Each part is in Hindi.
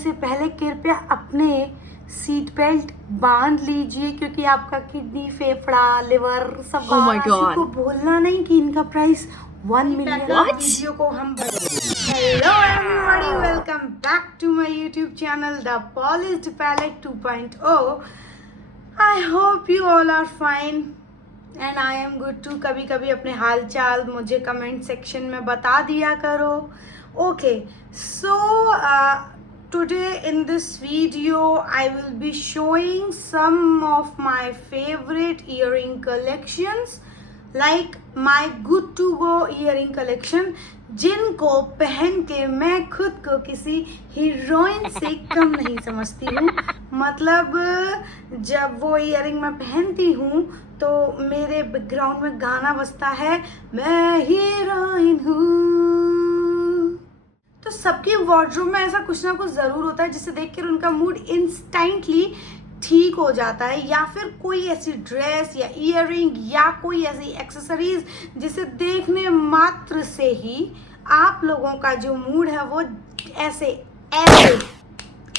से पहले कृपया अपने सीट बेल्ट बांध लीजिए, क्योंकि आपका किडनी, फेफड़ा, लिवर सब Oh my किसी God. को भूलना नहीं कि इनका प्राइस 1 मिलियन। What? वीडियो को हम hello everybody, welcome back to my YouTube channel the polished palette 2.0। I hope you all are fine and I am good too. कभी कभी अपने हाल चाल मुझे कमेंट सेक्शन में बता दिया करो। Okay, so today in this video I will be showing some of my favorite earring collections, like my good to go earring collection, जिनको पहन के मैं खुद को किसी हीरोइन से कम नहीं समझती हूँ। मतलब जब वो इयरिंग मैं पहनती हूँ तो मेरे बैकग्राउंड में गाना बजता है, मैं हीरोइन हूँ। तो सबके वार्डरोब में ऐसा कुछ ना कुछ ज़रूर होता है जिसे देखकर उनका मूड इंस्टेंटली ठीक हो जाता है, या फिर कोई ऐसी ड्रेस या इयररिंग या कोई ऐसी एक्सेसरीज जिसे देखने मात्र से ही आप लोगों का जो मूड है वो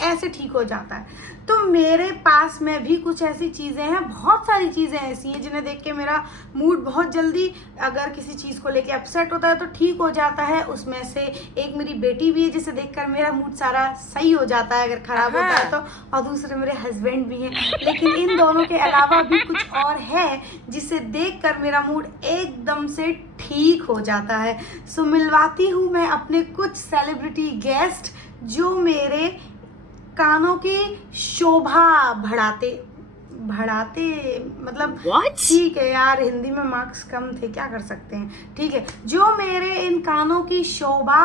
ऐसे ठीक हो जाता है। तो मेरे पास में भी कुछ ऐसी चीज़ें हैं, बहुत सारी चीज़ें ऐसी हैं जिन्हें देख के मेरा मूड बहुत जल्दी, अगर किसी चीज़ को लेके अपसेट होता है तो ठीक हो जाता है। उसमें से एक मेरी बेटी भी है जिसे देखकर मेरा मूड सारा सही हो जाता है अगर ख़राब होता है तो, और दूसरे मेरे हस्बैंड भी हैं। लेकिन इन दोनों के अलावा भी कुछ और है जिसे देखकर मेरा मूड एकदम से ठीक हो जाता है। सो मिलवाती हूँ मैं अपने कुछ सेलिब्रिटी गेस्ट जो मेरे कानों की शोभा बढ़ाते मतलब ठीक है यार, हिंदी में मार्क्स कम थे, क्या कर सकते हैं। ठीक है, जो मेरे इन कानों की शोभा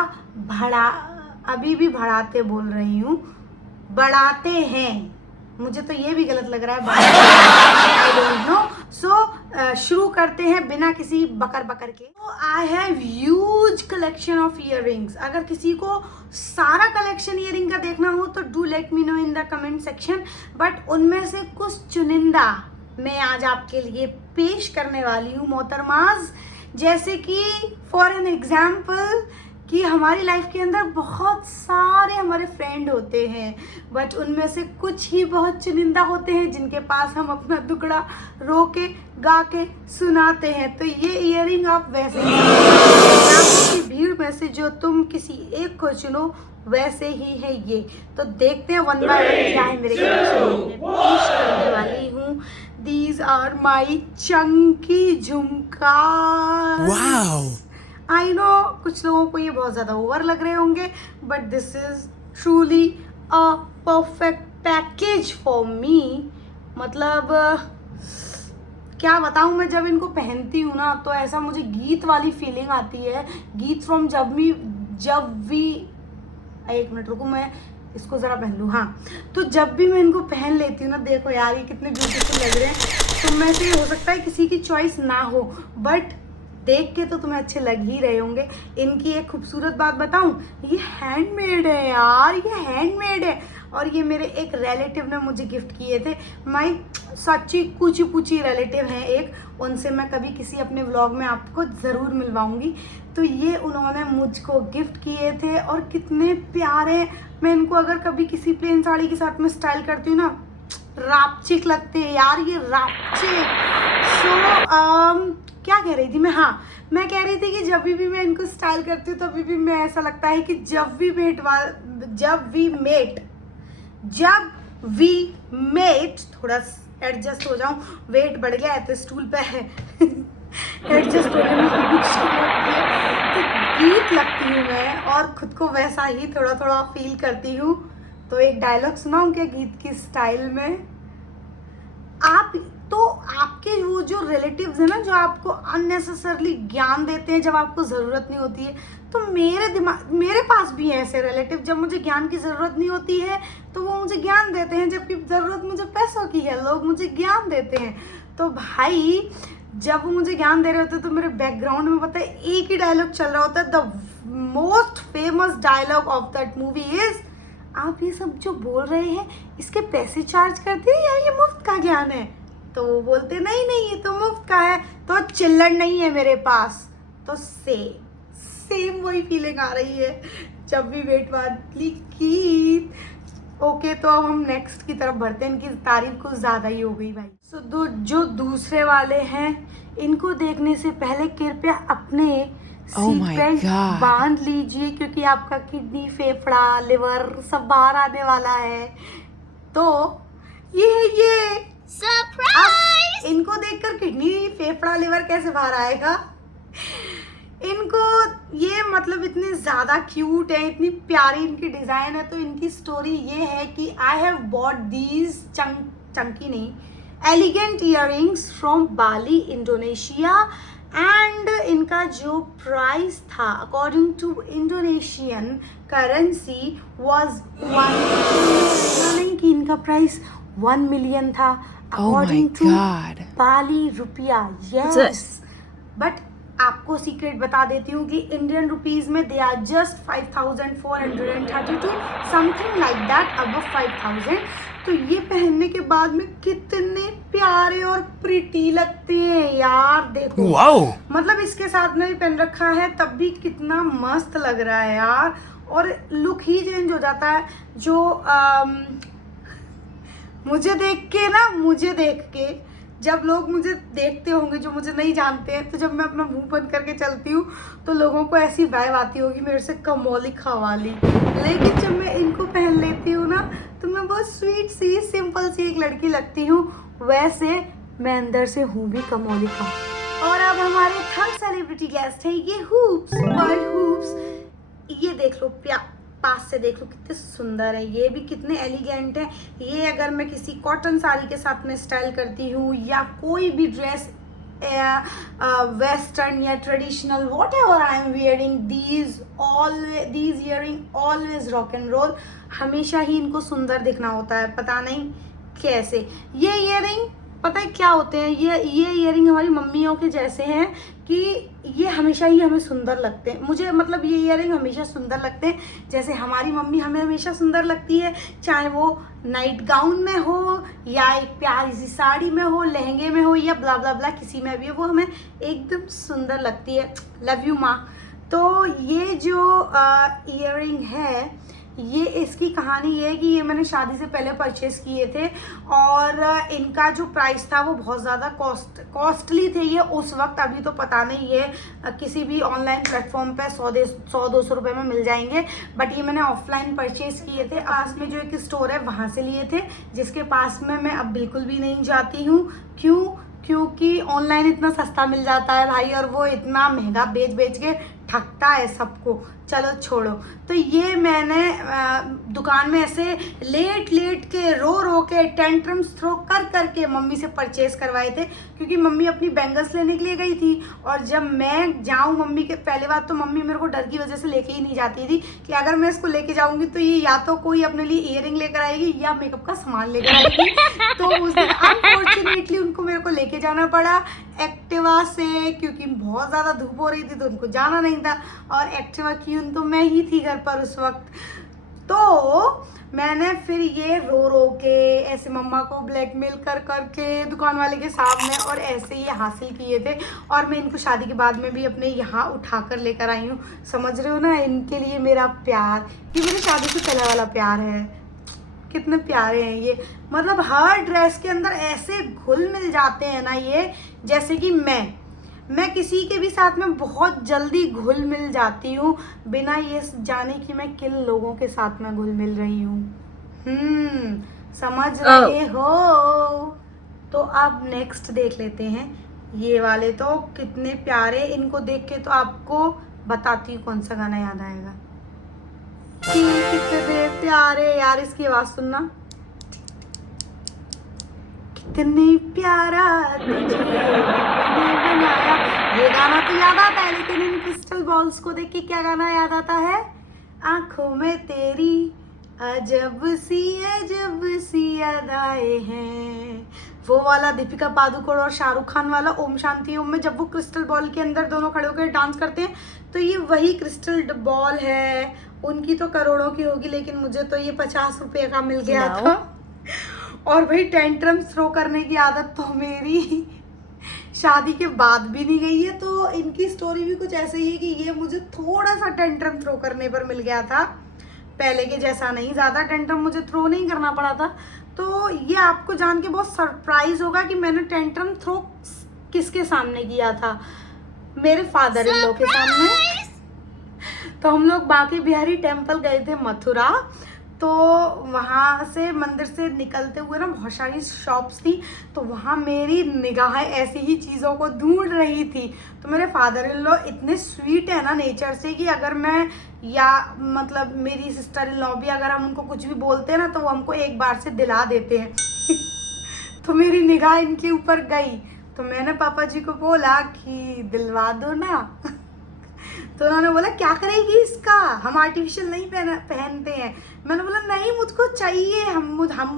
अभी भी बढ़ाते बोल रही हूँ, बढ़ाते हैं। मुझे तो ये भी गलत लग रहा है, आई डोंट नो। सो शुरू करते हैं बिना किसी बकर के। तो I have huge collection of earrings. अगर किसी को सारा कलेक्शन इयररिंग का देखना हो तो do let me know in the comment section, but उनमें से कुछ चुनिंदा मैं आज आपके लिए पेश करने वाली हूँ मोहतरमाज। जैसे कि फॉर एन एग्जाम्पल कि हमारी लाइफ के अंदर बहुत सारे हमारे फ्रेंड होते हैं, बट उनमें से कुछ ही बहुत चुनिंदा होते हैं जिनके पास हम अपना दुखड़ा रो के गा के सुनाते हैं। तो ये इयररिंग आप वैसे ही भीड़ में से जो तुम किसी एक को चुनो वैसे ही है ये। तो देखते हैं वन बाय वन क्या है मेरे कलेक्शन में पेश करने वाली हूँ। दीज आर माई चंकी झुमका। आई नो कुछ लोगों को ये बहुत ज़्यादा ओवर लग रहे होंगे, but this is truly a perfect package for me. मतलब क्या बताऊँ, मैं जब इनको पहनती हूँ ना तो ऐसा मुझे गीत वाली फीलिंग आती है। गीत फ्रॉम जब वी एक मिनट रुको, मैं इसको ज़रा पहन लूँ। हाँ, तो जब भी मैं इनको पहन लेती हूँ ना, देखो यार ये कितने ब्यूटीफुल लग रहे हैं। तो में से हो सकता है किसी की चॉइस ना हो, बट देख के तो तुम्हें अच्छे लग ही रहे होंगे। इनकी एक खूबसूरत बात बताऊं, ये हैंडमेड है यार, ये हैंडमेड है। और ये मेरे एक रिलेटिव ने मुझे गिफ्ट किए थे। माई सच्ची कुची पूची रिलेटिव हैं एक, उनसे मैं कभी किसी अपने व्लॉग में आपको ज़रूर मिलवाऊंगी। तो ये उन्होंने मुझको गिफ्ट किए थे और कितने प्यारे। मैं इनको अगर कभी किसी प्लेन साड़ी के साथ में स्टाइल करती हूँ ना, रापचिक लगते हैं यार, ये रापचिक। सो क्या कह रही थी मैं? हाँ, मैं कह रही थी कि जब भी मैं इनको स्टाइल करती हूँ तभी भी मैं ऐसा लगता है कि जब वी मेट थोड़ा एडजस्ट हो जाऊं, वेट बढ़ गया है तो स्टूल पे है एडजस्ट होने में मुश्किल होती है। तो गीत लगती हूँ मैं और खुद को वैसा ही थोड़ा थोड़ा फील करती हूँ। तो एक डायलॉग सुनाऊँ क्या गीत की स्टाइल में? आपके वो जो रिलेटिव्स हैं ना, जो आपको अननेसेसरली ज्ञान देते हैं जब आपको ज़रूरत नहीं होती है, तो मेरे पास भी हैं ऐसे रिलेटिव। जब मुझे ज्ञान की ज़रूरत नहीं होती है तो वो मुझे ज्ञान देते हैं, जबकि ज़रूरत मुझे पैसों की है, लोग मुझे ज्ञान देते हैं। तो भाई जब वो मुझे ज्ञान दे रहे होते हैं तो मेरे बैकग्राउंड में पता है एक ही डायलॉग चल रहा होता है। The most famous dialogue of that movie is, आप ये सब जो बोल रहे हैं इसके पैसे चार्ज करते हैं या ये मुफ्त का ज्ञान है? तो वो बोलते नहीं ये तो मुफ्त का है, तो चिल्लड़ नहीं है मेरे पास। तो सेम वही फीलिंग आ रही है जब भी वेट वाली गीत तो अब हम नेक्स्ट की तरफ बढ़ते हैं। इनकी तारीफ कुछ ज़्यादा ही हो गई भाई। जो दूसरे वाले हैं, इनको देखने से पहले कृपया अपने सीट बेल्ट बांध लीजिए, क्योंकि आपका किडनी, फेफड़ा, लिवर सब बाहर आने वाला है। तो ये सरप्राइज! इनको देखकर किडनी, फेफड़ा, लिवर कैसे बाहर आएगा? इनको ये मतलब इतने ज़्यादा क्यूट है, इतनी प्यारी इनकी डिज़ाइन है। तो इनकी स्टोरी ये है कि I have bought these chunky नहीं, elegant earrings from Bali, Indonesia. And इनका जो प्राइस था according to Indonesian currency was 1 नहीं कि इनका प्राइस 1 मिलियन था अकॉर्डिंग टू बाली रुपया। यस, बट आपको सीक्रेट बता देती हूँ कि इंडियन रुपीस में they are just 5432, something like that, above 5000। तो ये पहनने के बाद में कितने प्यारे और प्रिटी लगते हैं यार, देखो। वाओ! मतलब इसके साथ में भी पहन रखा है तब भी कितना मस्त लग रहा है यार, और लुक ही चेंज हो जाता है। जो मुझे देख के जब लोग मुझे देखते होंगे जो मुझे नहीं जानते हैं, तो जब मैं अपना मुंह बंद करके चलती हूँ तो लोगों को ऐसी वाइब आती होगी मेरे से कमौली खवाली। लेकिन जब मैं इनको पहन लेती हूँ ना, तो मैं बहुत स्वीट सी, सिंपल सी एक लड़की लगती हूँ। वैसे मैं अंदर से हूँ भी कमौली खा। और अब हमारे थर्ड सेलिब्रिटी गेस्ट है ये हूप्स, वर्ल्ड हूप्स। ये देख लो, पास से देख लो कितने सुंदर है, ये भी कितने एलिगेंट है। ये अगर मैं किसी कॉटन साड़ी के साथ में स्टाइल करती हूँ, या कोई भी ड्रेस वेस्टर्न या traditional, whatever I am wearing, these earring always rock and roll. हमेशा ही इनको सुंदर दिखना होता है, पता नहीं कैसे। ये ईयरिंग पता है क्या होते हैं, ये ईयरिंग हमारी मम्मियों के जैसे हैं कि ये हमेशा ही हमें सुंदर लगते हैं। मुझे मतलब ये ईयरिंग हमेशा सुंदर लगते हैं, जैसे हमारी मम्मी हमें हमेशा सुंदर लगती है, चाहे वो नाइट गाउन में हो, या एक प्यारी सी साड़ी में हो, लहंगे में हो, या ब्ला ब्ला ब्ला किसी में भी, वो हमें एकदम सुंदर लगती है। लव यू माँ। तो ये जो ईयरिंग है, ये इसकी कहानी ये है कि ये मैंने शादी से पहले परचेज़ किए थे, और इनका जो प्राइस था वो बहुत ज़्यादा कॉस्टली थे ये उस वक्त। अभी तो पता नहीं, ये किसी भी ऑनलाइन प्लेटफॉर्म पे 100-200 रुपये में मिल जाएंगे, बट ये मैंने ऑफलाइन परचेज़ किए थे। पास में जो एक स्टोर है वहाँ से लिए थे, जिसके पास में मैं अब बिल्कुल भी नहीं जाती हूँ। क्योंकि ऑनलाइन इतना सस्ता मिल जाता है भाई, और वो इतना महंगा बेच के ठगता है सबको। चलो छोड़ो। तो ये मैंने दुकान में ऐसे लेट के रो के टेंट्रम्स थ्रो कर के मम्मी से परचेज करवाए थे, क्योंकि मम्मी अपनी बैंगल्स लेने के लिए गई थी। और जब मैं जाऊँ मम्मी के, पहले बात तो मम्मी मेरे को डर की वजह से लेके ही नहीं जाती थी कि अगर मैं इसको लेके जाऊँगी तो ये या तो कोई अपने लिए ईयरिंग लेकर आएगी या मेकअप का सामान लेकर आएगी। तो उस दिन अनफॉर्चुनेटली उनको मेरे को लेके जाना पड़ा एक्टिवा से, क्योंकि बहुत ज़्यादा धूप हो रही थी तो उनको जाना नहीं था, और एक्टिवा की तो मैं ही थी घर पर उस वक्त। तो मैंने फिर ये रो के ऐसे मम्मा को ब्लैकमेल करके दुकान वाले के सामने और ऐसे ये हासिल किए थे, और मैं इनको शादी के बाद में भी अपने यहाँ उठाकर लेकर आई हूँ। समझ रहे हो ना, इनके लिए मेरा प्यार, ये मेरी शादी से पहले वाला प्यार है। कितने प्यारे हैं ये, मतलब हर ड्रेस के अंदर ऐसे घुल मिल जाते हैं ना ये, जैसे कि मैं किसी के भी साथ में बहुत जल्दी घुल मिल जाती हूँ, बिना ये जाने कि मैं किन लोगों के साथ में घुल मिल रही हूँ। समझ रहे हो? तो अब नेक्स्ट देख लेते हैं। ये वाले तो कितने प्यारे, इनको देख के तो आपको बताती हूँ कौन सा गाना याद आएगा। कितने प्यारे यार, इसकी आवाज सुनना। कितने प्यारा तुझे बनाया, ये गाना तो याद आता है, लेकिन इन क्रिस्टल बॉल्स को देख के क्या गाना याद आता है? आंखों में तेरी अजब सी अदाएं हैं, वो वाला दीपिका पादुकोण और शाहरुख खान वाला ओम शांति ओम में जब वो क्रिस्टल बॉल के अंदर दोनों खड़े होकर डांस करते हैं, तो ये वही क्रिस्टल बॉल है। उनकी तो करोड़ों की होगी, लेकिन मुझे तो ये 50 रुपये का मिल गया था। और भाई टेंट्रम थ्रो करने की आदत तो मेरी शादी के बाद भी नहीं गई है। तो इनकी स्टोरी भी कुछ ऐसे ही है कि ये मुझे थोड़ा सा टेंट्रम थ्रो करने पर मिल गया था, पहले के जैसा नहीं, ज़्यादा टेंट्रम मुझे थ्रो नहीं करना पड़ा था। तो ये आपको जान के बहुत सरप्राइज होगा कि मैंने टेंट्रम थ्रो किसके सामने किया था, मेरे फादर इन लॉ के सामने। तो हम लोग बांके बिहारी टेम्पल गए थे मथुरा, तो वहाँ से मंदिर से निकलते हुए ना बहुत सारी शॉप्स थी, तो वहाँ मेरी निगाहें ऐसी ही चीज़ों को ढूंढ रही थी। तो मेरे फादर इन लॉ इतने स्वीट है ना नेचर से कि अगर मैं या मतलब मेरी सिस्टर इन लॉ भी, अगर हम उनको कुछ भी बोलते हैं ना तो वो हमको एक बार से दिला देते हैं। तो मेरी निगाह इनके ऊपर गई, तो मैंने पापा जी को बोला कि दिलवा दो ना। तो उन्होंने बोला क्या करेगी इसका, हम आर्टिफिशियल नहीं पहनते हैं। मैंने बोला नहीं मुझको चाहिए, हम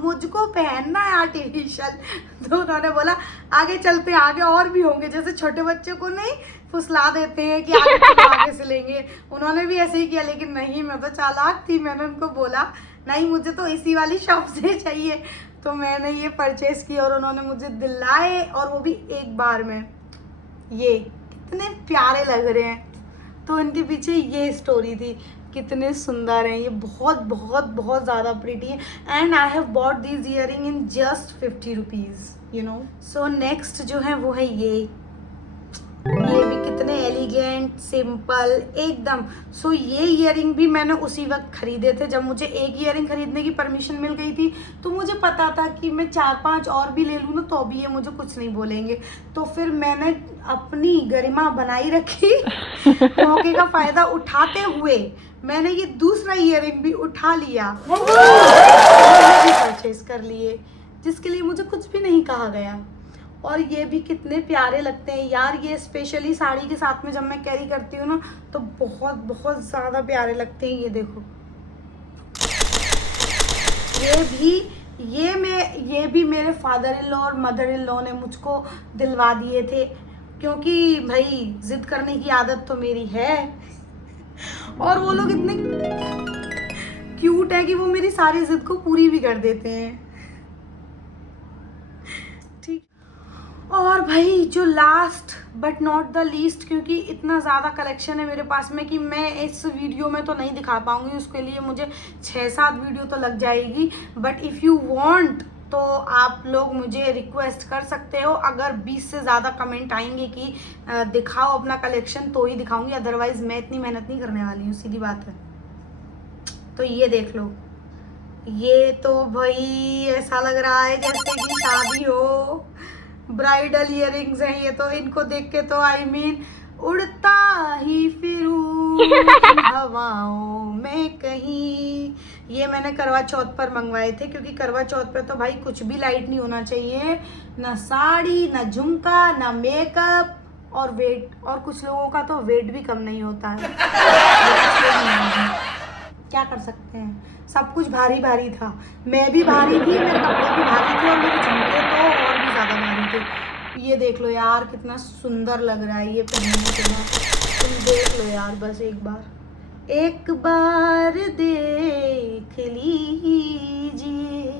मुझको पहनना है आर्टिफिशियल। तो उन्होंने बोला आगे चलते हैं, आगे और भी होंगे, जैसे छोटे बच्चों को नहीं फुसला देते हैं कि आगे चलो आगे से लेंगे, उन्होंने भी ऐसे ही किया। लेकिन नहीं, मैं तो चालाक थी, मैंने उनको बोला नहीं मुझे तो इसी वाली शॉप से चाहिए। तो मैंने ये परचेस किया और उन्होंने मुझे दिलाए, और वो भी एक बार में। ये कितने प्यारे लग रहे हैं। तो इनके पीछे ये स्टोरी थी, कितने सुंदर हैं ये, बहुत बहुत बहुत ज़्यादा प्रिटी है। And I have bought these earring in just 50 rupees, you know. So next जो है वो है ये भी कितने एलिगेंट सिंपल एकदम। सो ये ईयरिंग भी मैंने उसी वक्त खरीदे थे जब मुझे एक ईयरिंग खरीदने की परमिशन मिल गई थी। तो मुझे पता था कि मैं 4-5 और भी ले लूँ ना तो भी ये मुझे कुछ नहीं बोलेंगे। तो फिर मैंने अपनी गरिमा बनाई रखी। मौके का फ़ायदा उठाते हुए मैंने ये दूसरा ईयरिंग भी उठा लिया, परचेज कर लिए, जिसके लिए मुझे कुछ भी नहीं कहा गया। और ये भी कितने प्यारे लगते हैं यार, ये स्पेशली साड़ी के साथ में जब मैं कैरी करती हूँ ना तो बहुत बहुत ज़्यादा प्यारे लगते हैं। ये देखो, ये भी मेरे फादर इन लॉ और मदर इन लॉ ने मुझको दिलवा दिए थे, क्योंकि भाई जिद करने की आदत तो मेरी है। और वो लोग इतने क्यूट है कि वो मेरी सारी जिद को पूरी भी कर देते हैं। और भाई जो last but not the least, क्योंकि इतना ज़्यादा कलेक्शन है मेरे पास में कि मैं इस वीडियो में तो नहीं दिखा पाऊँगी, उसके लिए मुझे 6-7 वीडियो तो लग जाएगी। बट इफ़ यू वांट तो आप लोग मुझे रिक्वेस्ट कर सकते हो। अगर 20 से ज़्यादा कमेंट आएंगे कि दिखाओ अपना कलेक्शन तो ही दिखाऊंगी, अदरवाइज़ मैं इतनी मेहनत नहीं करने वाली हूँ, सीधी बात है। तो ये देख लो, ये तो भाई ऐसा लग रहा है जैसे कि शादी हो। ब्राइडल इयरिंग्स हैं ये तो, इनको देख के तो आई मीन उड़ता ही फिरूं हवाओं में कहीं। ये मैंने करवा चौथ पर मंगवाए थे, क्योंकि करवा चौथ पर तो भाई कुछ भी लाइट नहीं होना चाहिए, ना साड़ी ना झुमका ना मेकअप और वेट। और कुछ लोगों का तो वेट भी कम नहीं होता है। क्या कर सकते हैं, सब कुछ भारी भारी था, मैं भी भारी थी, मेरे कपड़े भी भारी थे और मेरे झुमके तो और भी ज़्यादा भारी थे। ये देख लो यार कितना सुंदर लग रहा है ये पहनने के बाद, तुम देख लो यार बस एक बार देख लीजिए।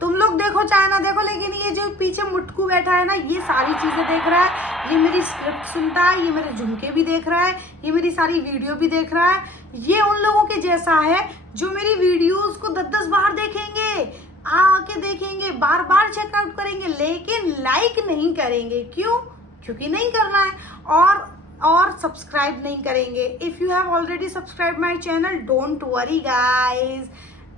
तुम लोग देखो चाहे ना देखो, लेकिन ये जो पीछे मुटकू बैठा है ना, ये सारी चीज़ें देख रहा है, ये मेरी स्क्रिप्ट सुनता है, ये मेरे झुमके भी देख रहा है, ये मेरी सारी वीडियो भी देख रहा है। ये उन लोगों के जैसा है जो मेरी वीडियोस को 10-10 बार देखेंगे, आके देखेंगे, बार बार चेकआउट करेंगे, लेकिन लाइक नहीं करेंगे। क्यों? क्योंकि नहीं करना है। और सब्सक्राइब नहीं करेंगे। If you have already subscribe my channel, don't worry guys,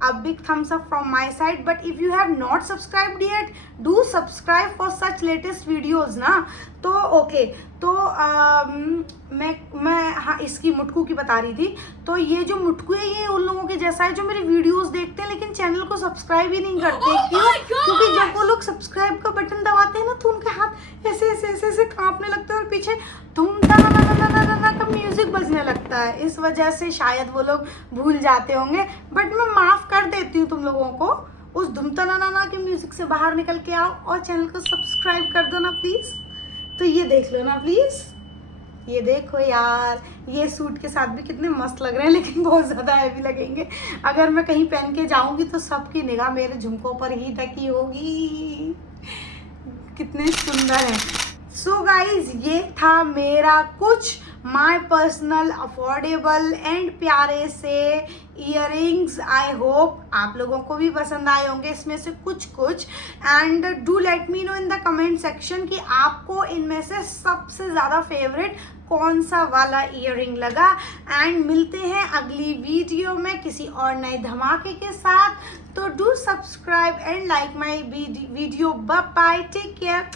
a big thumbs up from my side. But if you have not subscribed yet, do subscribe for such latest videos ना। तो ओके, तो मैं हाँ इसकी मुटकू की बता रही थी। तो ये जो मुटकू है ये उन लोगों के जैसा है जो मेरे वीडियोस देखते हैं लेकिन चैनल को सब्सक्राइब ही नहीं करते। क्यों? क्योंकि जब वो लोग सब्सक्राइब का बटन दबाते हैं ना तो उनके हाथ ऐसे ऐसे ऐसे ऐसे कांपने लगते हैं और पीछे धूम का म्यूजिक बजने लगता है। इस वजह से शायद वो लोग भूल जाते होंगे, बट मैं माफ़ कर देती हूँ तुम लोगों को। उस धुमता ना के म्यूजिक से बाहर निकल के आओ और चैनल को सब्सक्राइब कर दो ना प्लीज़। तो ये देख लो ना प्लीज़, ये देखो यार, ये सूट के साथ भी कितने मस्त लग रहे हैं, लेकिन बहुत ज़्यादा हैवी लगेंगे। अगर मैं कहीं पहन के जाऊंगी तो सबकी निगाह मेरे झुमकों पर ही ढकी होगी। कितने सुंदर हैं। सो गाइज, ये था मेरा कुछ माय पर्सनल अफोर्डेबल एंड प्यारे से ईयरिंग्स। आई होप आप लोगों को भी पसंद आए होंगे इसमें से कुछ कुछ। And do let me know in the comment section कि आपको इनमें से सबसे ज़्यादा फेवरेट कौन सा वाला ईयरिंग लगा। एंड मिलते हैं अगली वीडियो में किसी और नए धमाके के साथ। तो do subscribe and like my video. Bye bye, take care.